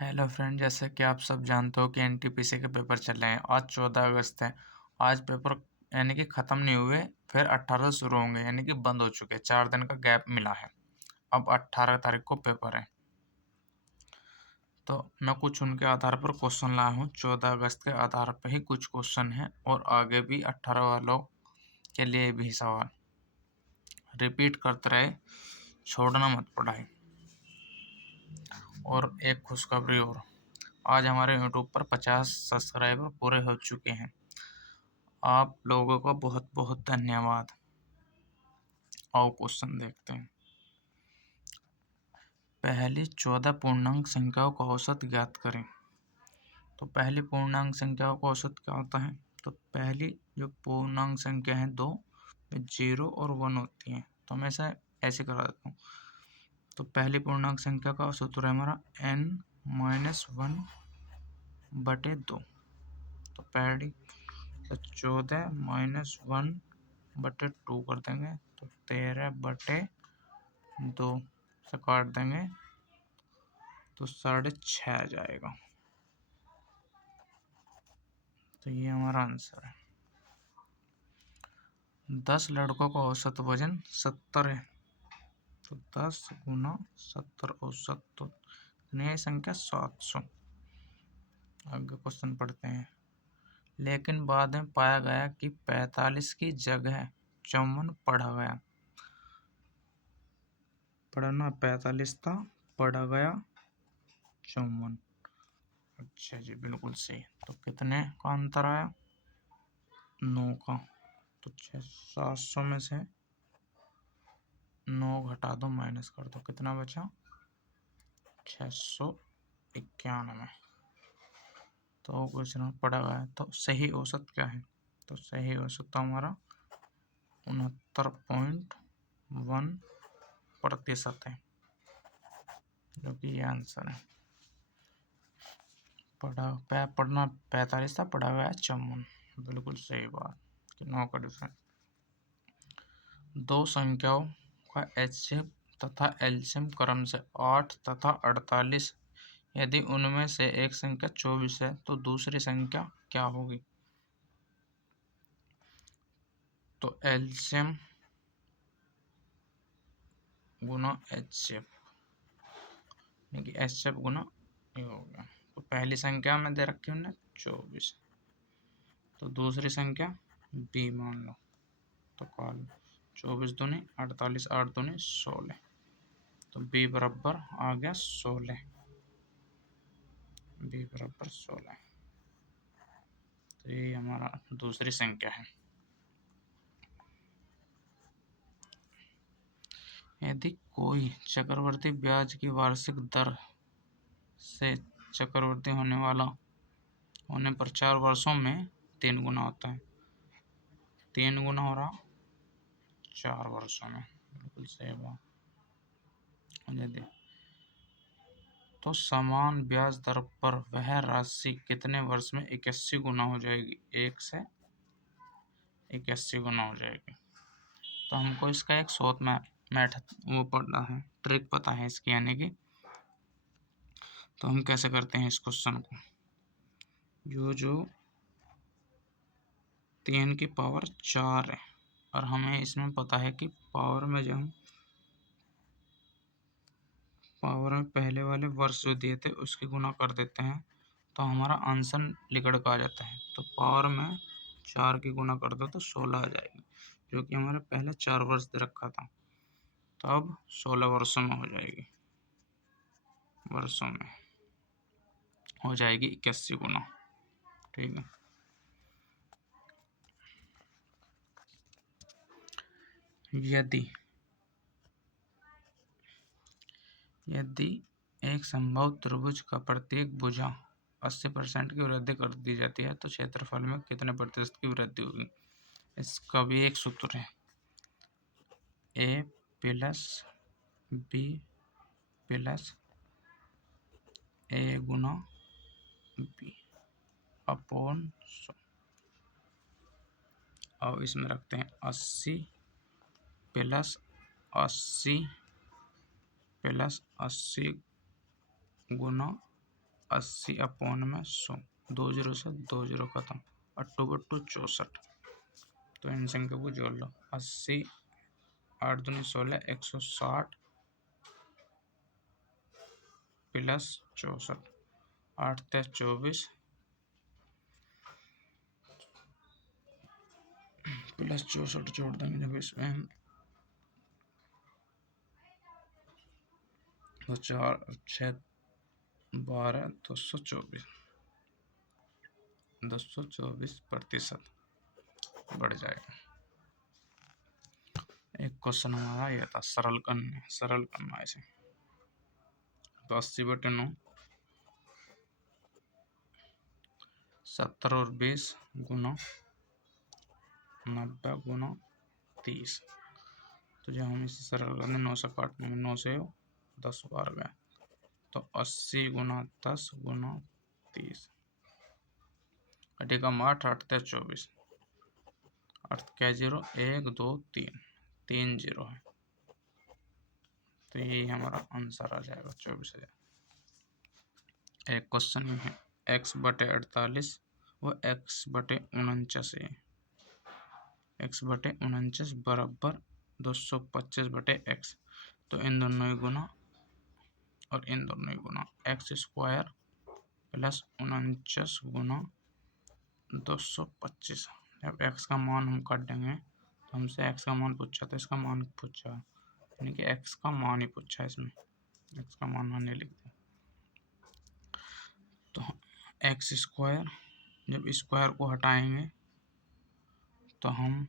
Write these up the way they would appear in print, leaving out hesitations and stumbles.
Hello friend, जैसे कि आप सब जानते हो कि एनटीपीसी के पेपर चल रहे हैं। आज 14 अगस्त है। आज पेपर यानी कि ख़त्म नहीं हुए, फिर 18 से शुरू होंगे, यानी कि बंद हो चुके हैं। 4 दिन का गैप मिला है। अब 18 तारीख को पेपर है। तो मैं कुछ उनके आधार पर क्वेश्चन लाया हूँ। 14 अगस्त के आधार पर ही कुछ क्वेश्चन हैं और आगे भी 18 वालों के लिए भी सवाल। रिपीट करते रहे, छोड़ना मत पढ़ाई। और एक खुशखबरी और, आज हमारे यूट्यूब पर 50 सब्सक्राइबर पूरे हो चुके हैं। आप लोगों का बहुत बहुत धन्यवाद। आओ क्वेश्चन देखते हैं। पहली 14 पूर्णांक संख्याओं का औसत ज्ञात करें। तो पहली पूर्णांक संख्याओं का औसत क्या होता है? तो पहली जो पूर्णांक संख्या है 2, 0 और 1 होती है। तो मैं ऐसे करा देता हूँ। तो पहली पूर्णांक संख्या का सूत्र है हमारा n-1/2। तो पहली तो 14-1/2 कर देंगे, तो 13/2 से काट देंगे तो 6.5 आ जाएगा। तो ये हमारा आंसर है। 10 लड़कों का औसत वजन 70 है। तो 10 गुना 70 औसत, तो नई संख्या 700। आगे क्वेश्चन पढ़ते हैं। लेकिन बाद में पाया गया कि 45 की जगह 54 पढ़ा गया। पढ़ना 45 था, पढ़ा गया 54। अच्छा जी, बिल्कुल सही। तो कितने का अंतर आया? 9 का। तो 700 में से 9 घटा दो, माइनस कर दो, कितना बचा? 691। तो क्वेश्चन पड़ा गया। तो सही औसत क्या है? तो सही औसत तो हमारा 69.1% है, जो कि ये आंसर है। पढ़ना 45 था, पढ़ा गया 54। बिल्कुल सही बात कि 9 का डिफरेंस। दो संख्याओं का एचसीएफ तथा एलसीएम क्रम से 8 तथा 48। यदि उनमें से एक संख्या 24 है तो दूसरी संख्या क्या होगी? तो एलसीएम गुना एचसीएफ, यानी कि एचसीएफ गुना ये हो गया। तो पहली संख्या में दे रखी हमने 24, तो दूसरी संख्या बी मान लो। तो कॉल 24 दूनी 48, 8 दूनी 16। तो बी बराबर आ गया 16। बी बराबर 16। तो ये हमारा दूसरी संख्या है। यदि कोई चक्रवर्ती ब्याज की वार्षिक दर से चक्रवर्ती होने पर 4 वर्षों में 3 गुना होता है। 3 गुना हो रहा 4 वर्षों में। बिल्कुल सही बात। यदि तो समान ब्याज दर पर वह राशि कितने वर्ष में 81 गुना हो जाएगी? 1 से 81 गुना हो जाएगी। तो हमको इसका एक शॉर्ट मैथ वो पढ़ना है, ट्रिक पता है इसकी, यानी कि तो हम कैसे करते हैं इस क्वेश्चन को। जो 3 की पावर 4 है और हमें इसमें पता है कि पावर में जो हम पावर में पहले वाले वर्ष जो दिए थे उसके गुना कर देते हैं तो हमारा आंसर निकल कर आ जाता है। तो पावर में 4 की गुना कर दो तो 16 आ जाएगी, जो कि हमारे पहले 4 वर्ष दे रखा था। तो अब 16 वर्षों में हो जाएगी, वर्षों में हो जाएगी 81 गुना। ठीक है। यदि एक संभव त्रिभुज का प्रत्येक भुजा 80% की वृद्धि कर दी जाती है तो क्षेत्रफल में कितने प्रतिशत की वृद्धि होगी? इसका भी एक सूत्र है, ए प्लस बी प्लस ए गुना बी अपॉन 100। और इसमें रखते हैं 80 प्लस 80 प्लस 80 गुना 80 अपॉन में 100, 2 जीरो से 2 जीरो खत्म, 8×2 64। तो इन संख्या को जोड़ लो, 80 8 दूनी 16, 160 प्लस 64, 8 × 24 प्लस 64 जोड़ देंगे जब इसमें, तो 4 6 12 224% बढ़ जाएगा। एक क्वेश्चन हमारा यह था, सरल करना इसे। तो 80/9, 70 और 20 गुना 90 गुना 30। तो जब हम इसे सरल करते 9 से काटने में 9 से 10 बार गए, तो 80 गुना 10 गुना 30, कटेगा 8 8 × 24, 8 क्या 0, 1 2 3 0 है। तो यही हमारा आंसर आ जाएगा 24,000। एक क्वेश्चन में है x/48 व x/49 है। x/49 बराबर 225/x। तो इन दोनों ही गुना और इन दोनों ही गुना, x² प्लस 49 गुना 225। जब x का मान हम काट देंगे तो हमसे x का मान पूछा, तो इसका मान पूछा, यानी कि x का मान ही पूछा, इसमें x का मान हमने लिख दिया। तो x², जब स्क्वायर को हटाएंगे तो हम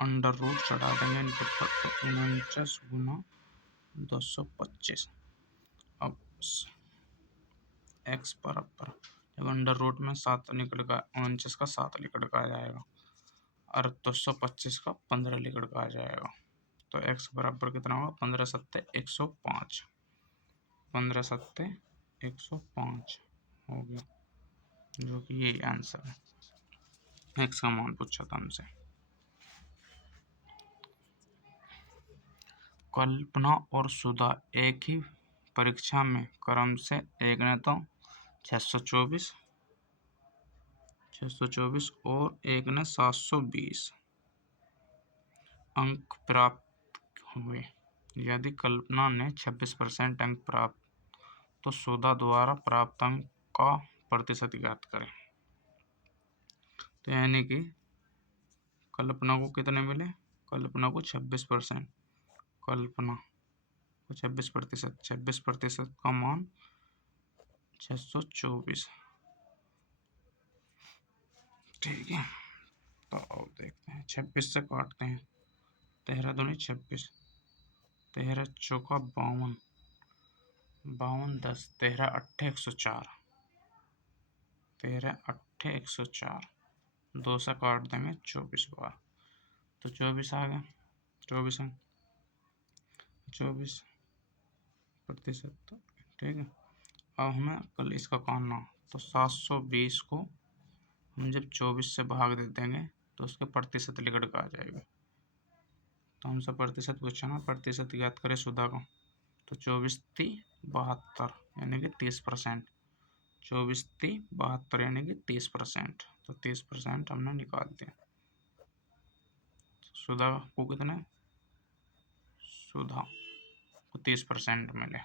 अंडर रूट चढ़ा देंगे इनके ऊपर, तो 49 गुना 225। अब x बराबर, जब अंडर रूट में 7 निकल का, 49 का 7 निकल का आ जाएगा और 225 का 15 निकल का आ जाएगा। तो x बराबर कितना होगा, 15 7 105, 15 7 105 हो गया, जो कि यही आंसर है। x का मान पूछा था हमसे। कल्पना और सुधा एक ही परीक्षा में क्रम से, एक ने तो 624 और एक ने 720 अंक प्राप्त हुए। यदि कल्पना ने 26% अंक प्राप्त, तो सुधा द्वारा प्राप्त अंक का प्रतिशत ज्ञात करें। तो यानी कि कल्पना को कितने मिले, कल्पना को 26%, कल्पना को 26%, 26% का मान 624। ठीक है, तो अब देखते हैं, 26 से काटते हैं, 13 दूनी 26, 13 चौका 52, 52 10, 13 8 104, 13 8 104, 2 से काट देंगे 24 बार, तो 24 आ गया, 24 है, 24%। ठीक है, अब हमें कल इसका करना, तो 720 को हम जब 24 से भाग दे देंगे तो उसके प्रतिशत लिखड़ का आ जाएगा। तो हमसे प्रतिशत पूछा ना, प्रतिशत ज्ञात करें सुधा का, तो 24 3 72, यानी कि 30%, 24 3 72 यानी कि 30%, तो 30% हमने निकाल दिया। सुधा को कितने, सुधा को 30% मिले।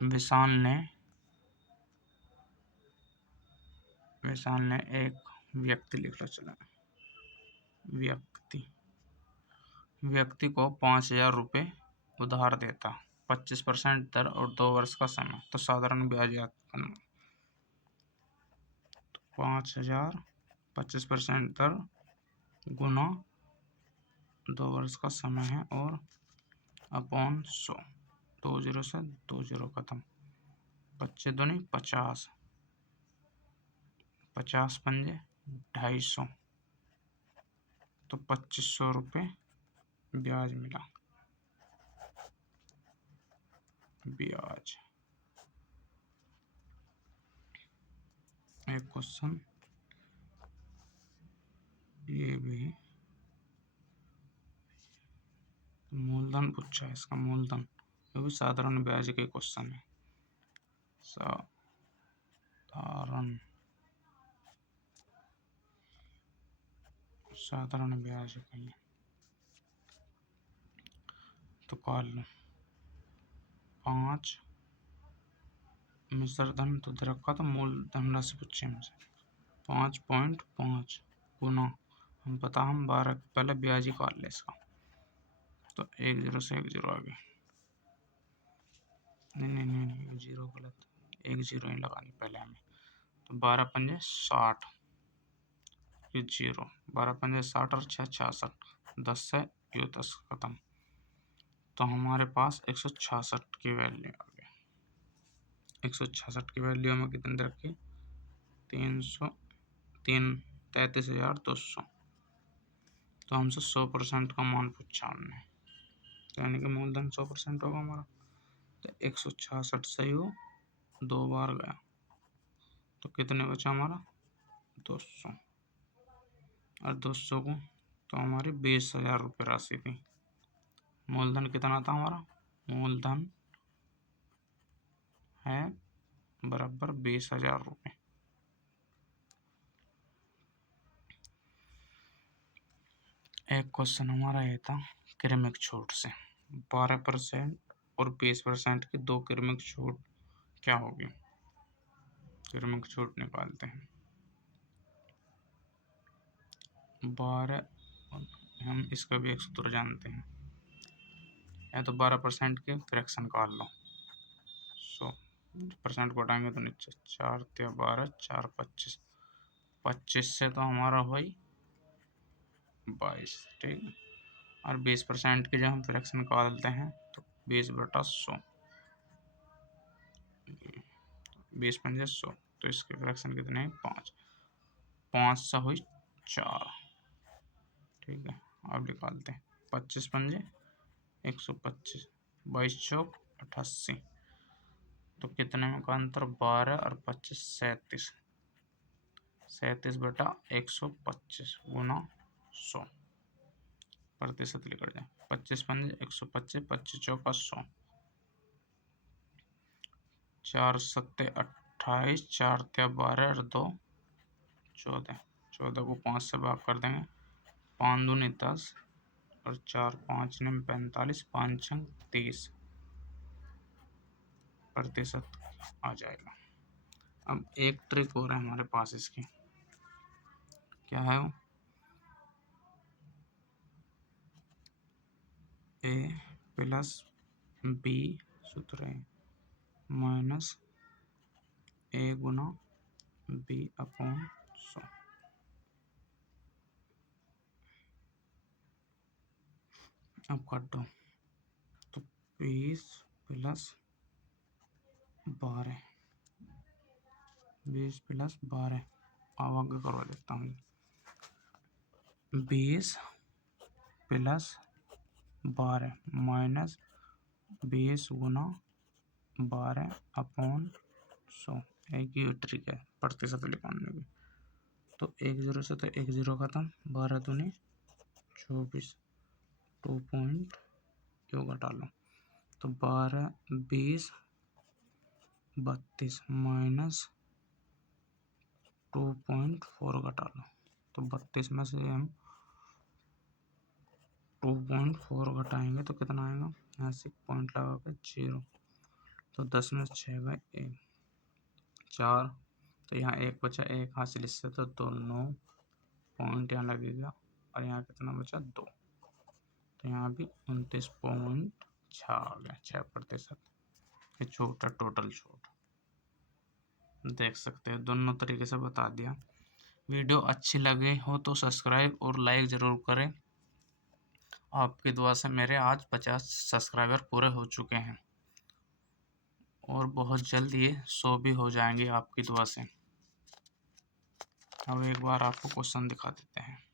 विशाल ने एक व्यक्ति लिख लो, चला, व्यक्ति को 5,000 रुपये उधार देता, 25% दर और 2 वर्ष का समय, तो साधारण ब्याज याद करना। 5,000 25% दर गुना 2 वर्ष का समय है और अपॉन 100, 2 जीरो से 2 जीरो खत्म, 25 दूनी 50, 50 पंजे 250, तो 2500 रुपये ब्याज मिला, ब्याज। एक क्वेश्चन ये भी मूलधन पूछा है, इसका मूलधन, ये भी साधारण ब्याज के क्वेश्चन है। साधारण ब्याज के लिए तो कॉल 5 मिश्र धन तो दे रखा, तो मूलधन राशि पूछे हमसे 5.5 गुना, हम 12 पहले ब्याज ही काट ले इसका, तो 1 0 से 1 0 आ गया। नहीं, 0 गलत, 1 0 ही लगानी पहले हमें, तो 12 पंजे 60, ये 0, 12 पंजे 60 और 6 66, 10 से ये 10 खत्म, तो हमारे पास 166 की वैल्यू आ गई। 166 की वैल्यू हमें कितने रखी, 33,200, तो हमसे 100% का मान पूछा हमने, यानी कि मूलधन 100% होगा हमारा, तो 166 से वो 2 बार गया, तो कितने बचा हमारा 200, और 200 को तो हमारी 20,000 रुपये राशि थी। मूलधन कितना था हमारा, मूलधन है बराबर 20,000 रुपये। एक क्वेश्चन हमारा ये था क्रमिक छूट से, 12% और 20% की दो क्रमिक छूट क्या होगी, क्रमिक छूट निकालते हैं। 12, हम इसका भी एक सूत्र जानते हैं, या तो 12% के फ्रैक्शन काट लो, 100% को हटाएंगे तो नीचे 4 × 12 4 25, 25 से तो हमारा हुई 22, ठीक है, और 20% के जब हम फ्रैक्शन निकालते हैं तो 20/100, 20 पंजे 100, तो इसके फ्रैक्शन कितने हैं 5, 5 से हुई 4, ठीक है। अब निकालते हैं 25 पंजे 125, 22 चौक 88, तो कितने में का अंतर 12 और 25 37, 37/125 गुना 100 प्रतिशत लिख जाए, 25 पंजे 125, 25 चौका 100, 4 7 28, 4 12 और 2 14, 14 को 5 से भाग कर देंगे, 5 दूनी 10 और 4 5 ने 45, 5 6 30 प्रतिशत आ जाएगा। अब एक ट्रिक और है हमारे पास इसकी, क्या है वो, A प्लस B सूत्र है माइनस A गुना B/100, अब काटो तो 20 + 12, 20 + 12, अब आगे करवा देता हूँ, 20 + 12 माइनस 20 गुना 12/100, एक ही ट्रिक है प्रतिशत निकालने की, तो 1 0 से तो 1 0 खत्म, 12 दूनी 24, 2 पॉइंट यो घटा लो, तो 12 20 32 माइनस 2.4 घटा लो, तो 32 में से हम 2.4 घटाएंगे तो कितना आएगा, यहाँ से पॉइंट लगा के 0, तो 10 में 6 गए 1 4, तो यहाँ 1 बचा, 1 हासिल इससे तो 2 9 पॉइंट यहाँ लगेगा, और यहाँ कितना बचा 2, तो यहाँ भी 29.6 आ गया, 6%। ये छोटा टोटल छूट देख सकते हैं, दोनों तरीके से बता दिया। वीडियो अच्छी लगे हो तो सब्सक्राइब और लाइक ज़रूर करें। आपकी दुआ से मेरे आज 50 सब्सक्राइबर पूरे हो चुके हैं, और बहुत जल्द ये 100 भी हो जाएंगे आपकी दुआ से। अब एक बार आपको क्वेश्चन दिखा देते हैं।